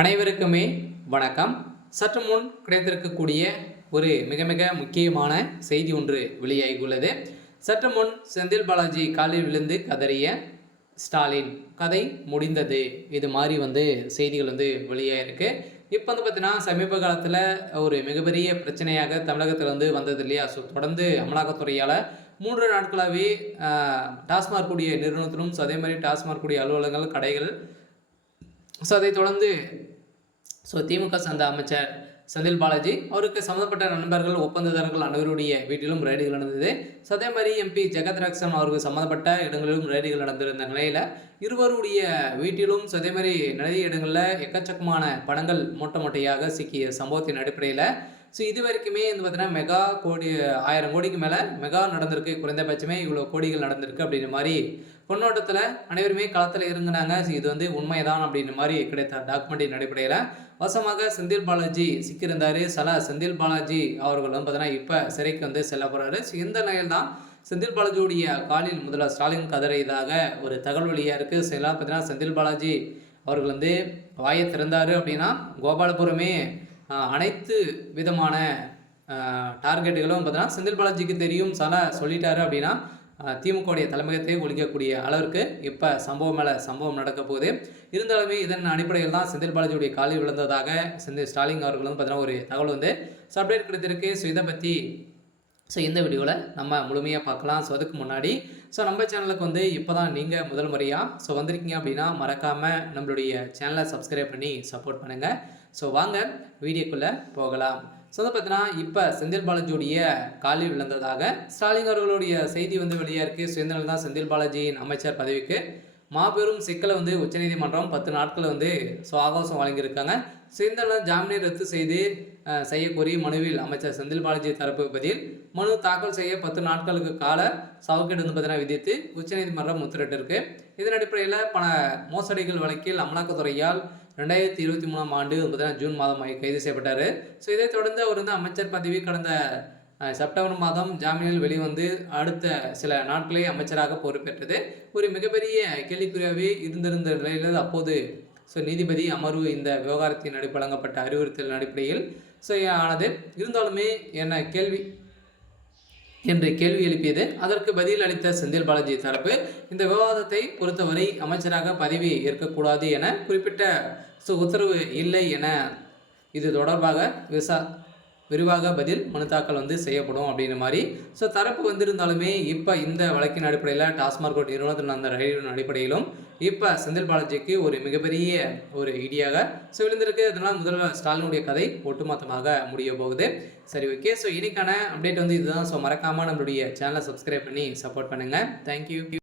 அனைவருக்குமே வணக்கம். சற்று முன் கிடைத்திருக்கக்கூடிய ஒரு மிக மிக முக்கியமான செய்தி ஒன்று வெளியாகியுள்ளது. சற்று முன் செந்தில் பாலாஜி காலில் விழுந்து கதறிய ஸ்டாலின் கதை முடிந்தது, இது மாதிரி செய்திகள் வெளியாகிருக்கு. இப்போ பார்த்தீங்கன்னா சமீப காலத்தில் ஒரு மிகப்பெரிய பிரச்சனையாக தமிழகத்தில் வந்தது இல்லையா? ஸோ தொடர்ந்து அமலாக்கத்துறையால் 3 நாட்களாகவே டாஸ்மாக் கூடிய நிறுவனத்திலும் அதே மாதிரி டாஸ்மாக் கூடிய அலுவலகங்கள், கடைகள், அதைத் தொடர்ந்து திமுக சார்ந்த அமைச்சர் செந்தில் பாலாஜி அவருக்கு சம்மந்தப்பட்ட நண்பர்கள், ஒப்பந்ததாரர்கள் அனைவருடைய வீட்டிலும் ரெய்டுகள் நடந்தது. அதே மாதிரி எம்பி ஜெகத் ரக்ஷன் அவருக்கு சம்மந்தப்பட்ட இடங்களிலும் ரெய்டுகள் நடந்திருந்த நிலையில் இருவருடைய வீட்டிலும் அதே மாதிரி நிறைய இடங்களில் எக்கச்சக்கமான பணங்கள் மூட்டை மூட்டையாக சிக்கிய சம்பவத்தின் அடிப்படையில் இது வரைக்குமே பார்த்தீங்கன்னா மெகா கோடி 1000 கோடிக்கு மேலே மெகா நடந்திருக்கு. குறைந்தபட்சமே இவ்வளோ கோடிகள் நடந்திருக்கு அப்படின்ற மாதிரி கொண்டாட்டத்தில் அனைவருமே களத்தில் இறங்கினாங்க. இது உண்மைதான் அப்படின்ற மாதிரி கிடைத்த டாக்குமெண்ட்டின் அடிப்படையில் வசமாக செந்தில் பாலாஜி சிக்கியிருந்தார். செந்தில் பாலாஜி அவர்கள் பார்த்தீங்கன்னா இப்போ சிறைக்கு செல்ல போகிறாரு. இந்த நிலையில் தான் செந்தில் பாலாஜியுடைய காலில் முதல்வர் ஸ்டாலின் கதறியதாக ஒரு தகவல் வழியாக இருக்குது. எல்லாம் பார்த்தீங்கன்னா செந்தில் பாலாஜி அவர்கள் வாயை திறந்தார் அப்படின்னா கோபாலபுரமே அனைத்து விதமான டார்கெட்டுகளும் பார்த்தீங்கன்னா செந்தில் பாலாஜிக்கு தெரியும். சொல்லிட்டாரு அப்படின்னா திமுகவுடைய தலைமையத்தை ஒழிக்கக்கூடிய அளவிற்கு இப்போ சம்பவம் மேலே சம்பவம் நடக்க போகுது. இருந்தாலுமே இதன் அடிப்படையில் தான் செந்தில் பாலாஜியுடைய காலில் விழுந்ததாக ஸ்டாலின் அவர்கள் பார்த்தீங்கன்னா ஒரு தகவல் அப்டேட் கிடைத்திருக்கு. இதை பற்றி இந்த வீடியோவில் நம்ம முழுமையாக பார்க்கலாம். அதுக்கு முன்னாடி நம்ம சேனலுக்கு இப்போ தான் நீங்கள் முதல் முறையாக வந்திருக்கீங்க அப்படின்னா மறக்காமல் நம்மளுடைய சேனலை சப்ஸ்கிரைப் பண்ணி சப்போர்ட் பண்ணுங்கள். வாங்க வீடியோக்குள்ளே போகலாம். பார்த்தீங்கன்னா இப்போ செந்தில் பாலாஜியுடைய காலில் விழுந்ததாக ஸ்டாலின் அவர்களுடைய செய்தி வெளியாக இருக்குது. சுயந்திரம் தான் செந்தில் பாலாஜியின் அமைச்சர் பதவிக்கு மாபெரும் சிக்கலை உச்சநீதிமன்றம் 10 நாட்கள் அவகாசம் வழங்கியிருக்காங்க. சுயந்திரம் ஜாமீனை ரத்து செய்யக்கோரி மனுவில் அமைச்சர் செந்தில் பாலாஜி தரப்பு பதில் மனு தாக்கல் செய்ய 10 நாட்களுக்கு கால சவக்கெடு பார்த்தீங்கன்னா விதித்து உச்சநீதிமன்றம் உத்தரவிட்டிருக்கு. இதன் அடிப்படையில் பண மோசடிகள் வழக்கில் அமலாக்கத்துறையால் 2023ஆம் ஆண்டு ஜூன் மாதம் கைது செய்யப்பட்டார். இதைத் தொடர்ந்து அவர் அமைச்சர் பதவி கடந்த செப்டம்பர் மாதம் ஜாமீனில் வெளிவந்து அடுத்த சில நாட்களே அமைச்சராக பொறுப்பேற்றது. ஒரு மிகப்பெரிய கேள்விக்குறியாகவே இருந்திருந்த நிலையில் அப்போது நீதிபதி அமர்வு இந்த விவகாரத்தின் வழங்கப்பட்ட அறிவுறுத்தலின் அடிப்படையில் ஆனது. இருந்தாலுமே என்ன கேள்வி என்று கேள்வி எழுப்பியது. அதற்கு பதில் அளித்த செந்தில் பாலாஜி தரப்பு இந்த விவாதத்தை பொறுத்தவரை அமைச்சராக பதவி ஏற்கக்கூடாது என குறிப்பிட்ட உத்தரவு இல்லை என இது தொடர்பாக விரிவாக பதில் மனு தாக்கல் செய்யப்படும் அப்படின்ற மாதிரி தரப்பு இருந்தாலுமே இப்போ இந்த வழக்கின் அடிப்படையில் டாஸ்மாக் நிறுவனத்தில் அந்த ரயிலின் அடிப்படையிலும் இப்போ செந்தில் பாலாஜிக்கு ஒரு மிகப்பெரிய ஒரு இடியாக விழுந்திருக்கு. அதனால் முதல்வர் ஸ்டாலினுடைய கதை ஒட்டுமொத்தமாக முடிய போகுது. சரி, ஓகே. இன்னைக்கான அப்டேட் இதுதான். மறக்காமல் நம்மளுடைய சேனலை சப்ஸ்கிரைப் பண்ணி சப்போர்ட் பண்ணுங்கள். தேங்க்யூ.